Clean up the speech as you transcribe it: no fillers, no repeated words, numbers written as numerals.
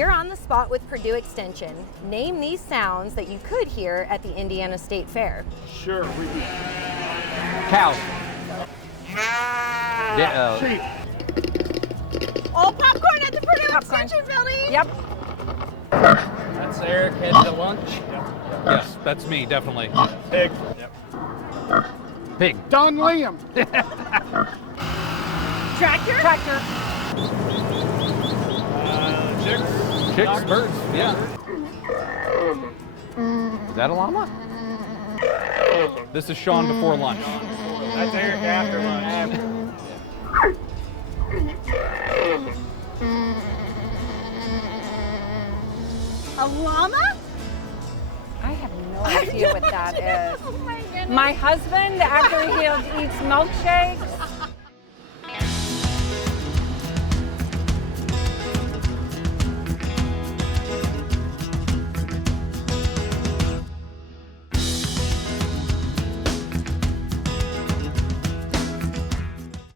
You're on the spot with Purdue Extension. Name these sounds that you could hear at the Indiana State Fair. Sure. Cows. Sheep. Oh, popcorn at the Purdue Extension building! Yep. That's Eric heading to lunch. Yes, that's me, definitely. Pig. Pig. Don Liam. Tractor? Chicks, birds, yeah. Is that a llama? This is Shaun before lunch. That's Eric after lunch. A llama? I have no idea what that is. Oh my goodness. My husband, after he eats milkshakes,